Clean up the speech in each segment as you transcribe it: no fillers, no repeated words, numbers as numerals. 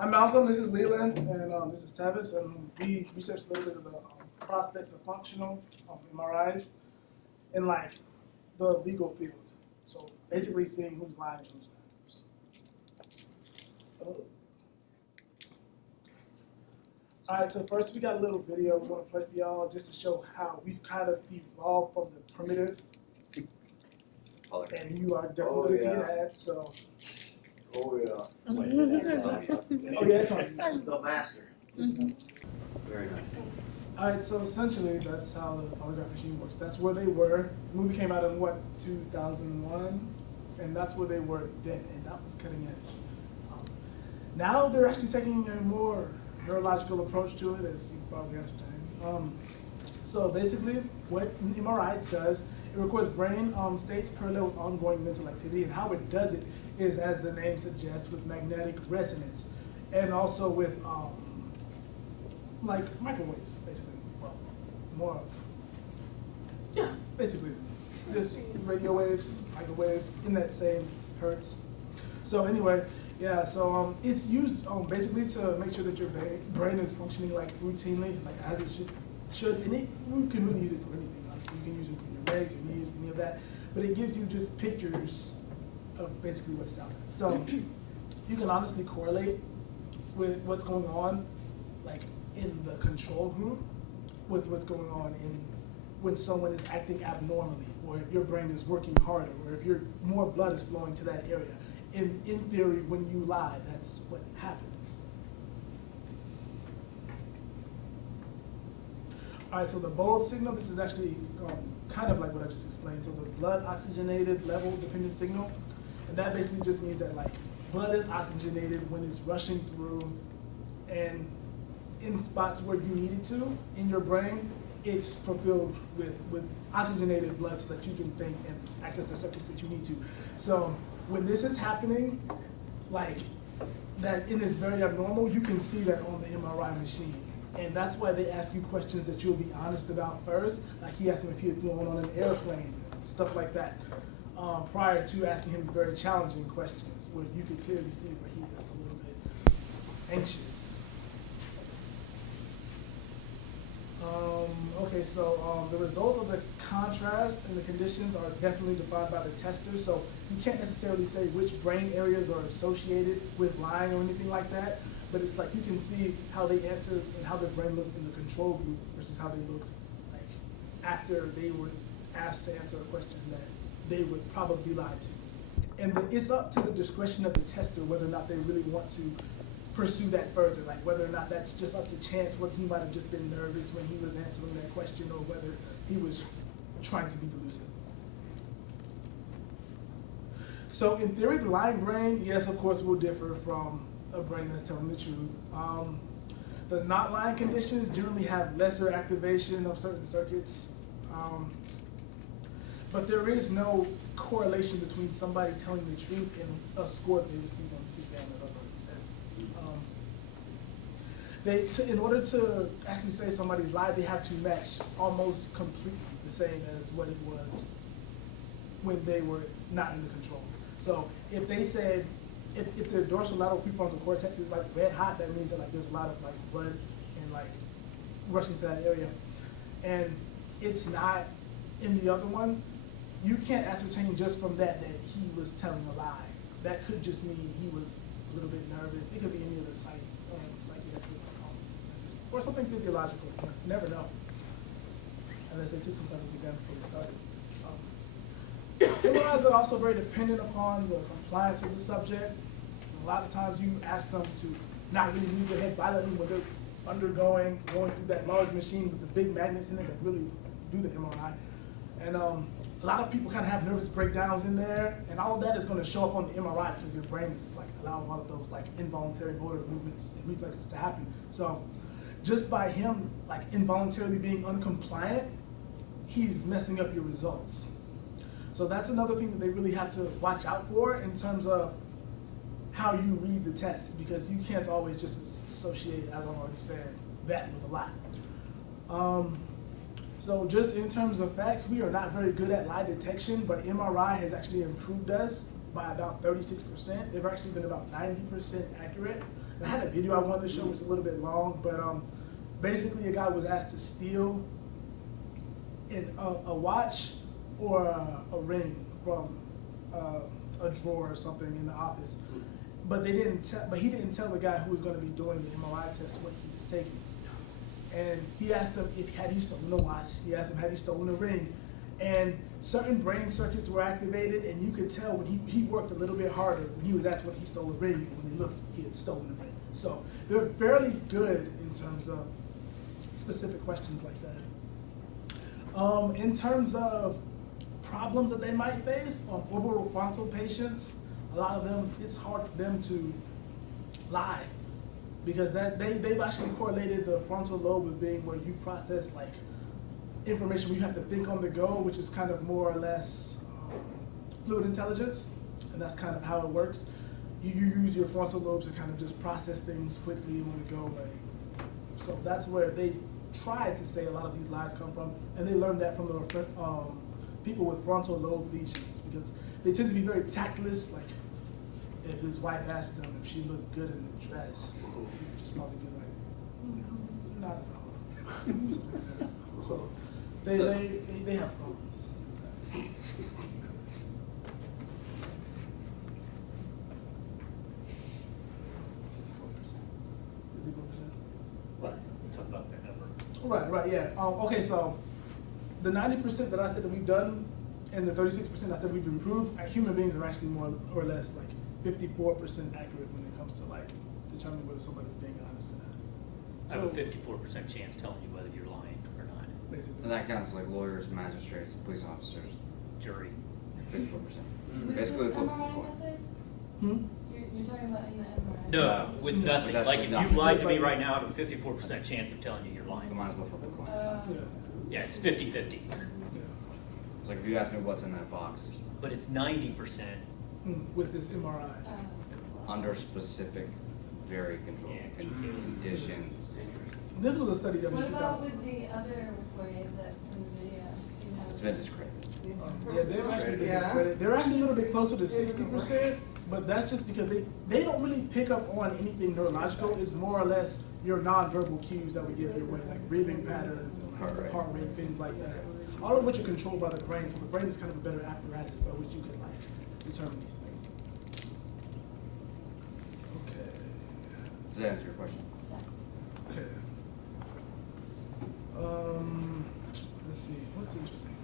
I'm Malcolm, this is Leland, and this is Tavis, and we researched a little bit of the prospects of functional MRIs in like the legal field. So basically seeing who's lying and who's not. All right, so first we got a little video we want to play for y'all just to show how we've kind of evolved from the primitive, and you are definitely going to see that, so. Oh yeah. Oh yeah, it's on. The master. Very nice. Alright, so essentially that's how the polygraph machine works. That's where they were. The movie came out in what, 2001? And that's where they were then, and that was cutting edge. Now they're actually taking a more neurological approach to it, as you probably ascertained. So basically, what an MRI does, it records brain states parallel with ongoing mental activity, and how it does it is, as the name suggests, with magnetic resonance, and also with like microwaves, basically. Well, more of, yeah, basically, just radio waves, microwaves in that same hertz. So anyway, yeah, so it's used basically to make sure that your brain is functioning like routinely, like as it should, and you can really use it for anything. Honestly. You can use it for your legs, your knees, any of that, but it gives you just pictures of basically what's down there. So you can honestly correlate with what's going on, like in the control group, with what's going on in when someone is acting abnormally, or if your brain is working harder, or if more blood is flowing to that area. In theory, when you lie, that's what happens. All right, so the bold signal, this is actually kind of like what I just explained. So the blood oxygenated level dependent signal, and that basically just means that like blood is oxygenated when it's rushing through, and in spots where you need it to in your brain, it's fulfilled with oxygenated blood so that you can think and access the circuits that you need to. So when this is happening, like that, and it's very abnormal, you can see that on the MRI machine. And that's why they ask you questions that you'll be honest about first. Like he asked him if he had flown on an airplane, stuff like that, prior to asking him very challenging questions, where you could clearly see where he was a little bit anxious. Okay, so the result of the contrast and the conditions are definitely defined by the tester, so you can't necessarily say which brain areas are associated with lying or anything like that, but it's like you can see how they answered and how their brain looked in the control group versus how they looked like after they were asked to answer a question that they would probably lie to. And it's up to the discretion of the tester whether or not they really want to pursue that further, like whether or not that's just up to chance, whether he might have just been nervous when he was answering that question, or whether he was trying to be delusive. So in theory, the lying brain, yes, of course, will differ from a brain that's telling the truth. The not lying conditions generally have lesser activation of certain circuits, but there is no correlation between somebody telling the truth and a score they receive on the exam, as I've already said. In order to actually say somebody's lied, they have to match almost completely the same as what it was when they were not in the control. So if they said, if the dorsolateral prefrontal cortex is like red hot, that means that like there's a lot of like blood and like rushing to that area, and it's not in the other one, you can't ascertain just from that he was telling a lie. That could just mean he was a little bit nervous. It could be any of the psychiatric, or something physiological. You never know, unless they took some type of exam before they started. MRIs are also very dependent upon the compliance of the subject. A lot of times you ask them to not really move their head violently when they're going through that large machine with the big magnets in it that really do the MRI. And a lot of people kind of have nervous breakdowns in there, and all of that is going to show up on the MRI because your brain is like allowing all of those like involuntary motor movements and reflexes to happen. So just by him like involuntarily being uncompliant, he's messing up your results. So that's another thing that they really have to watch out for in terms of how you read the test, because you can't always just associate, as I've already said, that with a lie. So just in terms of facts, we are not very good at lie detection, but MRI has actually improved us by about 36%. They've actually been about 90% accurate. I had a video I wanted to show. It's a little bit long, but basically a guy was asked to steal a watch or a ring from a drawer or something in the office. But they didn't. But he didn't tell the guy who was going to be doing the MRI test what he was taking. And he asked him if had he stolen a watch. He asked him had he stolen a ring, and certain brain circuits were activated, and you could tell when he worked a little bit harder when he was asked when he stole a ring, and when he looked, he had stolen a ring. So they're fairly good in terms of specific questions like that. In terms of problems that they might face, orbital frontal patients, a lot of them, it's hard for them to lie, because they've actually correlated the frontal lobe with being where you process like information where you have to think on the go, which is kind of more or less fluid intelligence, and that's kind of how it works. You use your frontal lobes to kind of just process things quickly on the go. So that's where they tried to say a lot of these lies come from, and they learned that from the people with frontal lobe lesions, because they tend to be very tactless. Like if his wife asked him if she looked good in the dress, he'd just probably be like, not at all. So they have problems. What? Talk about that number. Right, yeah. Okay, so the 90% that I said that we've done, and the 36% I said we've improved, human beings are actually more or less like 54% accurate when it comes to like determining whether somebody's being honest or not. I have a 54% chance telling you whether you're lying or not. Basically. And that counts like lawyers, magistrates, police officers. Jury. 54%. With Basically, this flip MRI the method? Hmm? You're talking about in the MRI? No, with nothing. With Like if nothing. you lied to me right now, I have a 54% chance of telling you you're lying. You might as well flip a coin. Yeah. Yeah, it's 50-50. It's like if you ask me what's in that box, But it's 90%. With this MRI. under specific, very controlled Yeah, conditions. This was a study done in What about 2000. with the other way that in the video? Do you know? It's been discredited. Yeah, they've actually been discredited. They're actually a little bit closer to 60%, but that's just because they don't really pick up on anything neurological. It's more or less your nonverbal cues that we give your way, like breathing patterns, and heart rate, things like that. All of which are controlled by the brain, so the brain is kind of a better apparatus by which you can like determine these things. Okay. Does that answer your question? Okay. Let's see, what's interesting?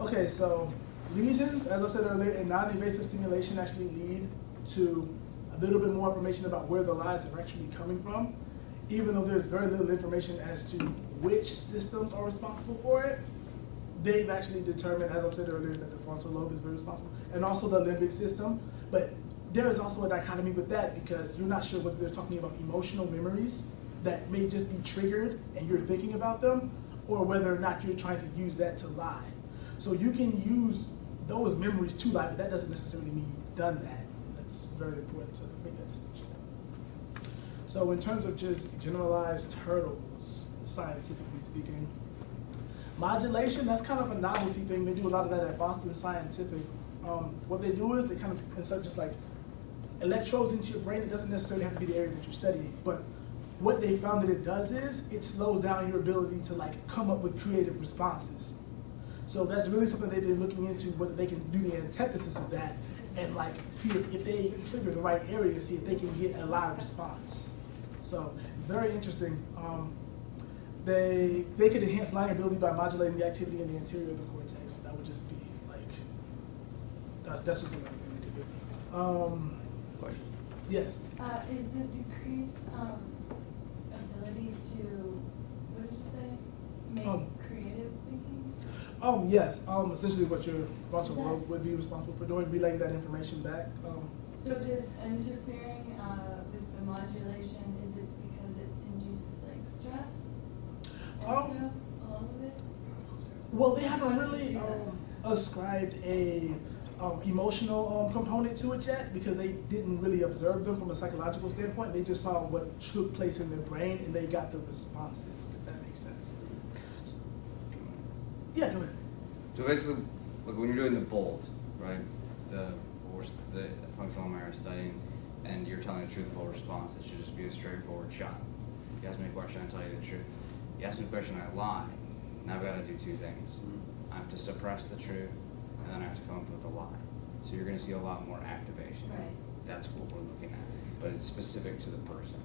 Okay, so lesions, as I said earlier, in non-invasive stimulation actually lead to a little bit more information about where the lies are actually coming from, even though there's very little information as to which systems are responsible for it. They've actually determined, as I said earlier, that the frontal lobe is very responsible, and also the limbic system. But there is also a dichotomy with that, because you're not sure whether they're talking about emotional memories that may just be triggered and you're thinking about them, or whether or not you're trying to use that to lie. So you can use those memories to lie, but that doesn't necessarily mean you've done that. That's very important to make that distinction. So in terms of just generalized hurdles, scientifically speaking, modulation, that's kind of a novelty thing. They do a lot of that at Boston Scientific. What they do is they kind of insert just like electrodes into your brain. It doesn't necessarily have to be the area that you're studying, but what they found that it does is it slows down your ability to like come up with creative responses. So that's really something they've been looking into, whether they can do the antithesis of that and like see if they trigger the right area, see if they can get a live response. So it's very interesting. They could enhance learning ability by modulating the activity in the interior of the cortex. That would just be like, that's just another thing they could do. Question. Yes. Is the decreased ability to, what did you say? Make creative thinking? Yes. Essentially what your frontal lobe would be responsible for doing, relaying that information back. So does interfering with the modulation, is it because it induces like stress? Also, along with it? Well, they haven't really ascribed a emotional component to it yet, because they didn't really observe them from a psychological standpoint. They just saw what took place in their brain, and they got the responses, if that makes sense. Yeah, go ahead. So basically, look, when you're doing the bold, right, the functional MRI studying, and you're telling a truthful response, it should just be a straightforward shot. You ask me a question, I tell you the truth. You ask me a question, I lie. Now I've got to do two things. I have to suppress the truth, and then I have to come up with a lie. So you're going to see a lot more activation. Right. That's what we're looking at, but it's specific to the person.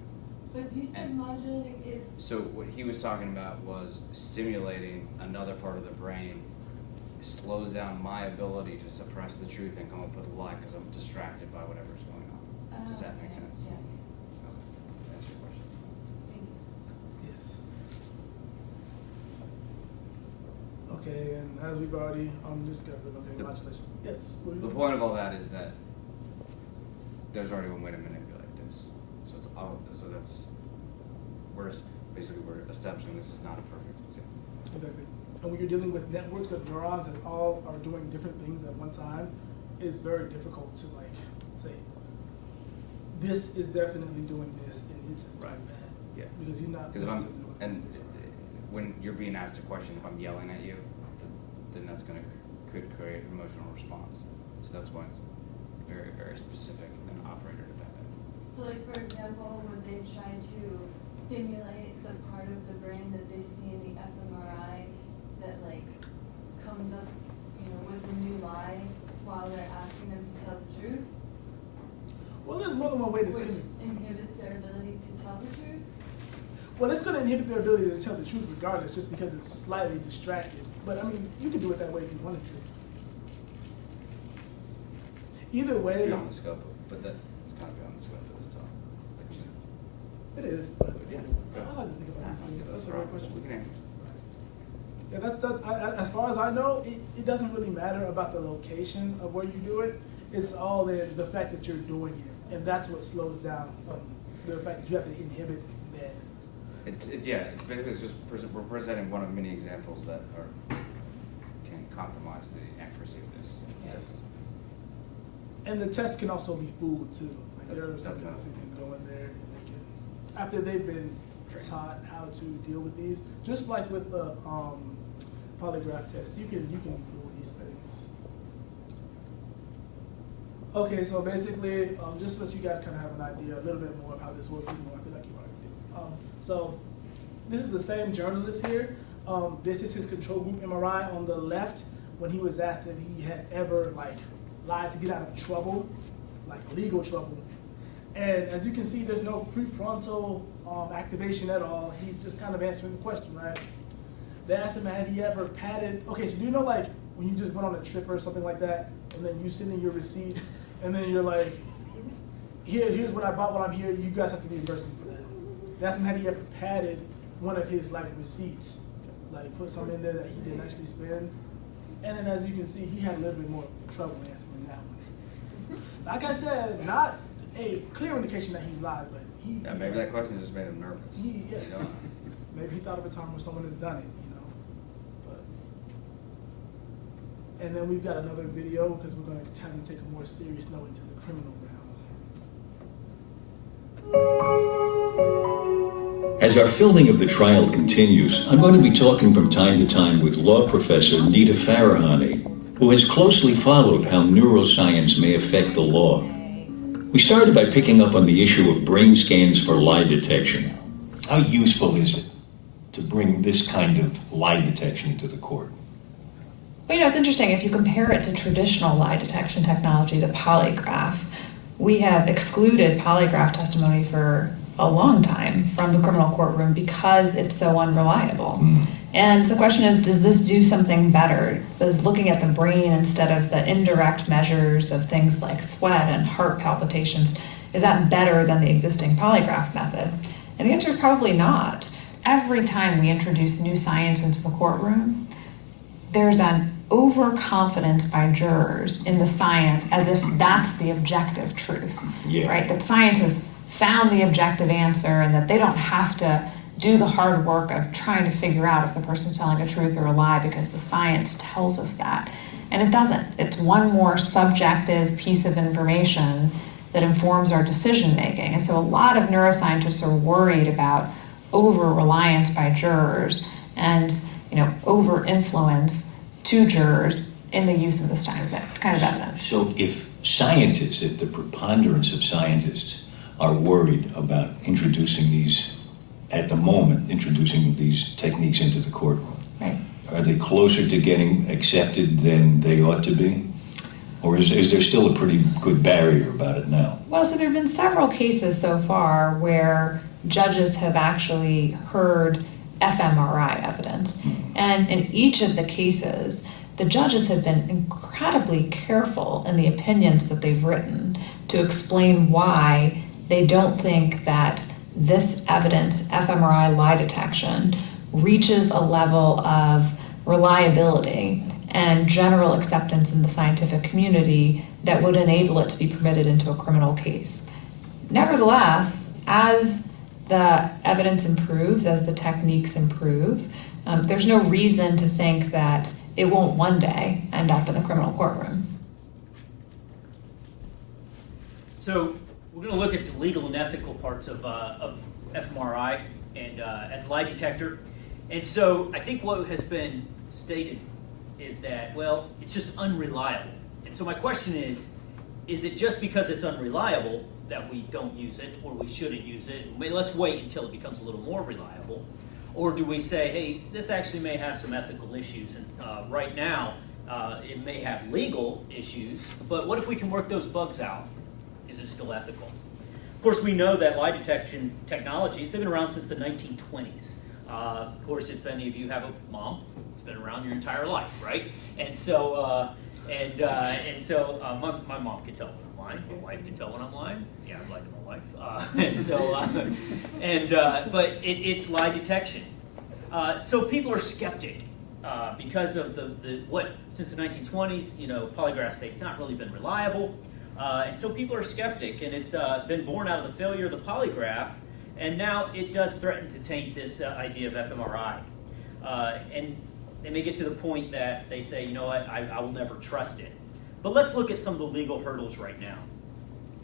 But you said And- modulating is, So what he was talking about was stimulating another part of the brain slows down my ability to suppress the truth and come up with a lie because I'm distracted by whatever's going on. Does that make okay, sense? yeah. Okay. That's your question. Thank you. Yes. Okay, and as we've already discovered, okay, The- modulation. Yes. what were you The doing? point of all that is that there's already one way to manipulate this. So it's all, so that's, we're establishing this is not a perfect example. Exactly. And when you're dealing with networks of neurons that all are doing different things at one time, it's very difficult to like say, this is definitely doing this and it's doing Right. that. Yeah. Because you're not. Because if I'm, necessarily doing and it. when you're being asked a question, if I'm yelling at you, then that's gonna, could create an emotional response. So that's why it's very, very specific and operator dependent. So like, for example, would they try to stimulate the part of the brain that they see in the fMRI that like comes up, you know, with a new lie while they're asking them to tell the truth? Well, there's more than one way to Which stimulate. inhibits their ability to tell the truth? Well, it's going to inhibit their ability to tell the truth regardless, just because it's slightly distracted. But I mean, you could do it that way if you wanted to. Either It's way, beyond the scope of, but that, it's kind of beyond the scope of this talk. Like, it is. But yeah, go. I like to think about these things. That's a great question. We can answer. Yeah, as far as I know, it doesn't really matter about the location of where you do it. It's all the fact that you're doing it, and that's what slows down the fact that you have to inhibit that. Yeah, it's basically it's just we're presenting one of many examples that can compromise the accuracy of this. Yes. And the test can also be fooled too. Like there are That's some things not- who can go in there and they can, after they've been taught how to deal with these, just like with the polygraph test, you can fool these things. Okay, so basically, just so that you guys kind of have an idea a little bit more of how this works, even though I feel like you already did. So this is the same journalist here. This is his control group MRI on the left when he was asked if he had ever like lied to get out of trouble, like legal trouble. And as you can see, there's no prefrontal activation at all. He's just kind of answering the question, right? They asked him, have you ever padded? Okay, so do you know like when you just went on a trip or something like that, and then you send in your receipts, and then you're like, here's what I bought while I'm here, you guys have to reimburse me for that. They asked him, have you ever padded one of his like receipts? Like put some in there that he didn't actually spend. And then as you can see, he had a little bit more trouble answering that one. Like I said, not a clear indication that he's lied, but he. Yeah, maybe that question just made him nervous. Yeah. You know? Maybe he thought of a time where someone has done it, you know. But, and then we've got another video because we're going to kind of take a more serious note into the criminal realm. As our filming of the trial continues, I'm going to be talking from time to time with law professor Nita Farahani, who has closely followed how neuroscience may affect the law. We started by picking up on the issue of brain scans for lie detection. How useful is it to bring this kind of lie detection to the court? Well, it's interesting. If you compare it to traditional lie detection technology, the polygraph, we have excluded polygraph testimony for a long time from the criminal courtroom because it's so unreliable. And the question is, does this do something better? Does looking at the brain instead of the indirect measures of things like sweat and heart palpitations, is that better than the existing polygraph method? And the answer is probably not. Every time we introduce new science into the courtroom, there's an overconfidence by jurors in the science as if that's the objective truth, right? That science has found the objective answer and that they don't have to do the hard work of trying to figure out if the person's telling a truth or a lie because the science tells us that. And it doesn't. It's one more subjective piece of information that informs our decision making. And so a lot of neuroscientists are worried about over-reliance by jurors and over-influence to jurors in the use of this kind of evidence. So if scientists, if the preponderance of scientists are worried about introducing these, at the moment, introducing these techniques into the courtroom, Right. are they closer to getting accepted than they ought to be? Or is there still a pretty good barrier about it now? Well, so there have been several cases so far where judges have actually heard fMRI evidence. And in each of the cases, the judges have been incredibly careful in the opinions that they've written to explain why they don't think that this evidence, fMRI lie detection, reaches a level of reliability and general acceptance in the scientific community that would enable it to be permitted into a criminal case. Nevertheless, as the evidence improves, as the techniques improve, there's no reason to think that it won't one day end up in the criminal courtroom. So we're going to look at the legal and ethical parts of fMRI and as a lie detector. And so I think what has been stated is that, well, it's just unreliable. And so my question is it just because it's unreliable that we don't use it or we shouldn't use it? Let's wait until it becomes a little more reliable. Or do we say, hey, this actually may have some ethical issues, and right now it may have legal issues, but what if we can work those bugs out? Is it still ethical? Of course, we know that lie detection technologies, they've been around since the 1920s. Of course, if any of you have a mom, it's been around your entire life, right? And so, my mom can tell when I'm lying. My wife can tell when I'm lying. Yeah, I've lied to my wife. But it's lie detection. So people are skeptic because of since the 1920s, polygraphs, they've not really been reliable. And so people are skeptic, and it's been born out of the failure of the polygraph, and now it does threaten to taint this idea of fMRI. And they may get to the point that they say, you know what, I will never trust it. But let's look at some of the legal hurdles right now.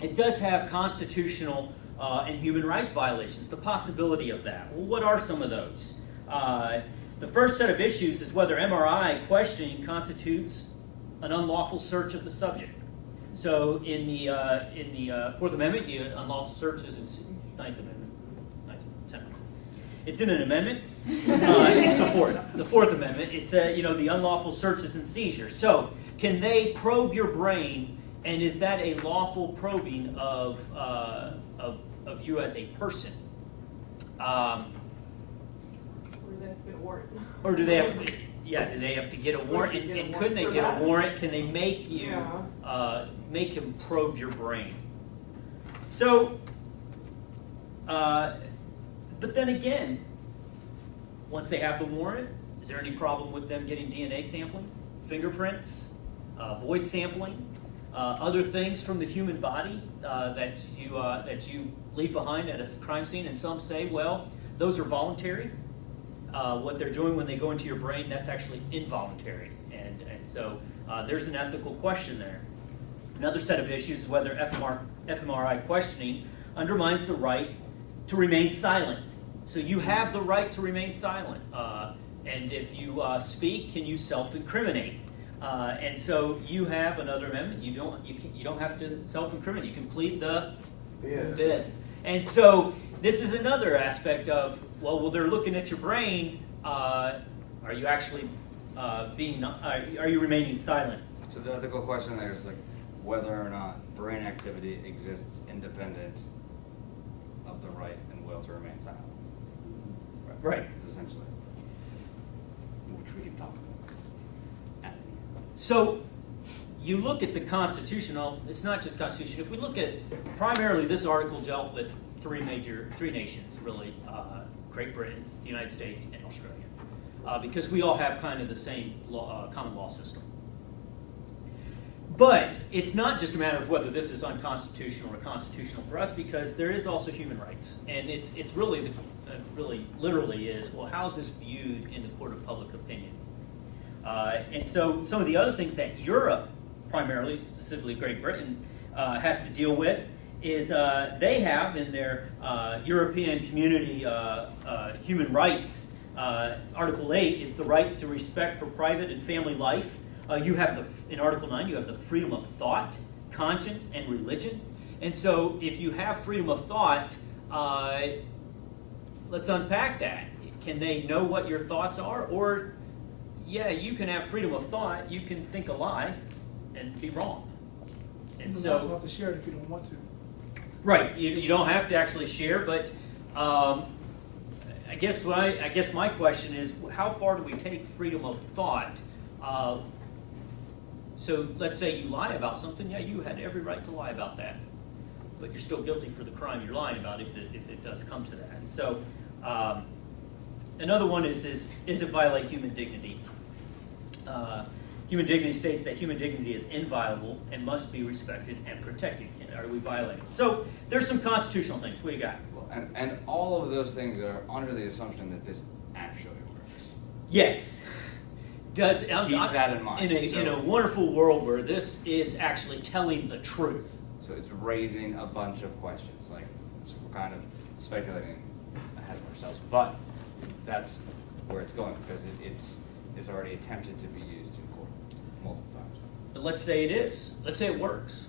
It does have constitutional and human rights violations, the possibility of that. Well, what are some of those? The first set of issues is whether MRI questioning constitutes an unlawful search of the subject. So in the Fourth Amendment, the unlawful search is in Ninth Amendment, 10th. It's in an amendment. It's the Fourth Amendment. It's the unlawful searches and seizures. So can they probe your brain, and is that a lawful probing of you as a person? Or do they have to get a warrant? Do they have to get a warrant? And couldn't they get a warrant? Can they make you make him probe your brain? So, but then again, once they have the warrant, is there any problem with them getting DNA sampling, fingerprints, voice sampling, other things from the human body that you leave behind at a crime scene? And some say, well, those are voluntary. What they're doing when they go into your brain, that's actually involuntary. And so there's an ethical question there. Another set of issues is whether fMRI questioning undermines the right to remain silent. So you have the right to remain silent. And if you speak, can you self-incriminate? And so you have another amendment. You don't have to self-incriminate. You can plead the fifth. And so this is another aspect of, well, they're looking at your brain. Are you actually are you remaining silent? So the ethical question there is like whether or not brain activity exists independent of the right and will to remain silent. Right. Essentially, which we can talk about. So you look at the Constitution. It's not just Constitution. If we look at primarily this article dealt with three nations, really, Great Britain, the United States, and Australia, because we all have kind of the same common law system. But it's not just a matter of whether this is unconstitutional or constitutional for us, because there is also human rights, and it's really literally is, well, how is this viewed in the court of public opinion? And so some of the other things that Europe, primarily, specifically Great Britain, has to deal with is they have in their European Community Human Rights, Article 8 is the right to respect for private and family life. You have in Article 9, you have the freedom of thought, conscience and religion. And so if you have freedom of thought, let's unpack that. Can they know what your thoughts are? Or, yeah, you can have freedom of thought. You can think a lie and be wrong. And You also have to share it if you don't want to. right, you don't have to actually share, but I guess my question is, how far do we take freedom of thought? So let's say you lie about something. Yeah, you had every right to lie about that, but you're still guilty for the crime you're lying about if it does come to that. And so another one is it violate human dignity? Human dignity states that human dignity is inviolable and must be respected and protected. Are we violating? So there's some constitutional things. What do you got? And all of those things are under the assumption that this actually works. Yes. Does Keep that in mind. In a wonderful world where this is actually telling the truth. So it's raising a bunch of questions. Like, so we're kind of speculating ahead of ourselves, but that's where it's going because it's already attempted to be used in court multiple times. But let's say it is. Let's say it works.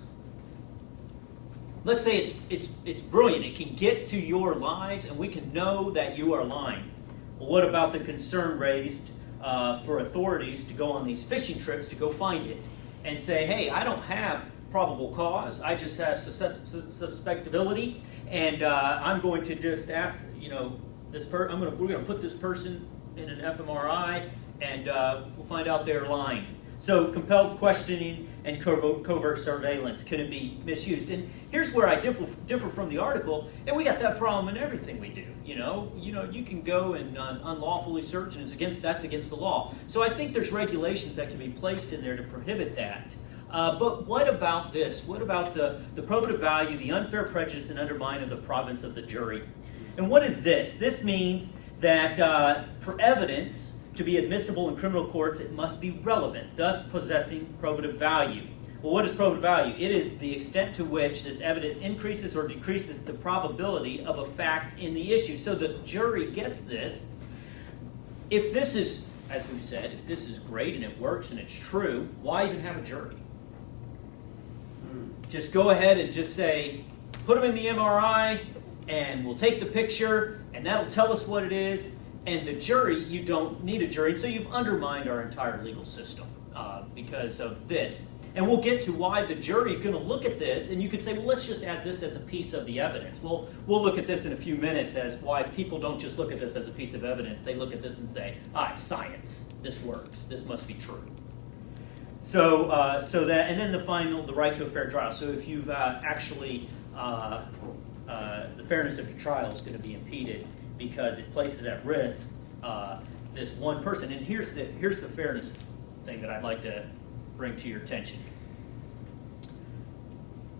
Let's say it's brilliant. It can get to your lies, and we can know that you are lying. Well, what about the concern raised for authorities to go on these fishing trips to go find it and say, hey, I don't have probable cause. I just have suspectability, and I'm going to just ask, we're going to put this person in an fMRI, and we'll find out they're lying. So compelled questioning and covert surveillance, can it be misused? And here's where I differ from the article, and we got that problem in everything we do. You can go and unlawfully search, and that's against the law. So I think there's regulations that can be placed in there to prohibit that. But what about this? What about the probative value, the unfair prejudice, and undermine of the province of the jury? And what is this? This means that for evidence to be admissible in criminal courts, it must be relevant, thus possessing probative value. Well, what is probative value? It is the extent to which this evidence increases or decreases the probability of a fact in the issue. So the jury gets this. If this is, as we've said, if this is great and it works and it's true, why even have a jury? Just go ahead and just say, put them in the MRI, and we'll take the picture, and that'll tell us what it is. And the jury, you don't need a jury. So you've undermined our entire legal system because of this. And we'll get to why the jury is going to look at this, and you could say, well, let's just add this as a piece of the evidence. Well, we'll look at this in a few minutes as why people don't just look at this as a piece of evidence. They look at this and say, it's science. This works. This must be true. So and then the right to a fair trial. So if you've actually, the fairness of your trial is going to be impeded because it places at risk this one person. And here's the fairness thing that I'd like to bring to your attention.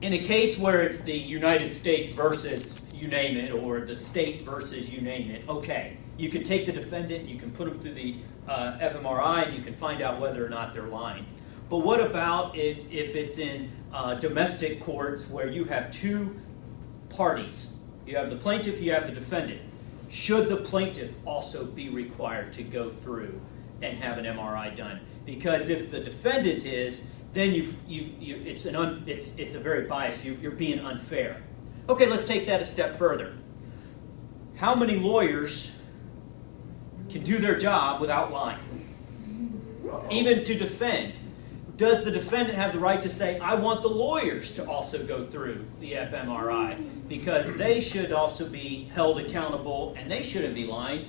In a case where it's the United States versus you name it, or the state versus you name it, okay, you can take the defendant, you can put them through the fMRI, and you can find out whether or not they're lying. But what about if it's in domestic courts where you have two parties? You have the plaintiff, you have the defendant. Should the plaintiff also be required to go through and have an MRI done? Because if the defendant is, then it's a very biased. You're being unfair. Okay, let's take that a step further. How many lawyers can do their job without lying? Even to defend. Does the defendant have the right to say, I want the lawyers to also go through the fMRI? Because they should also be held accountable, and they shouldn't be lying.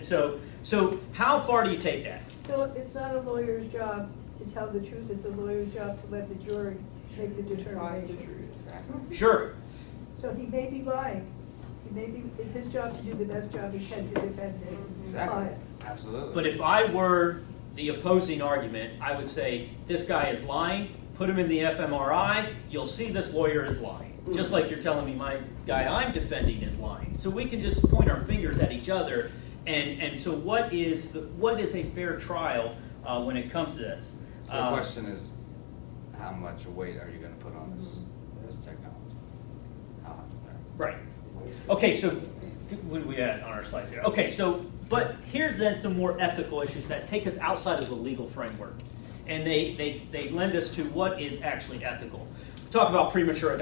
So how far do you take that? So it's not a lawyer's job to tell the truth, it's a lawyer's job to let the jury make the determination. Sure. So he may be lying. It's his job to do the best job he can to defend his client. Absolutely. But if I were the opposing argument, I would say, this guy is lying, put him in the fMRI, you'll see this lawyer is lying. Just like you're telling me my guy I'm defending is lying. So we can just point our fingers at each other. And so what is a fair trial when it comes to this? So the question is, how much weight are you going to put on this technology? How much? Right. Okay, so what do we add on our slides here? Okay, so, but here's then some more ethical issues that take us outside of the legal framework. and they lend us to what is actually ethical. Talk about premature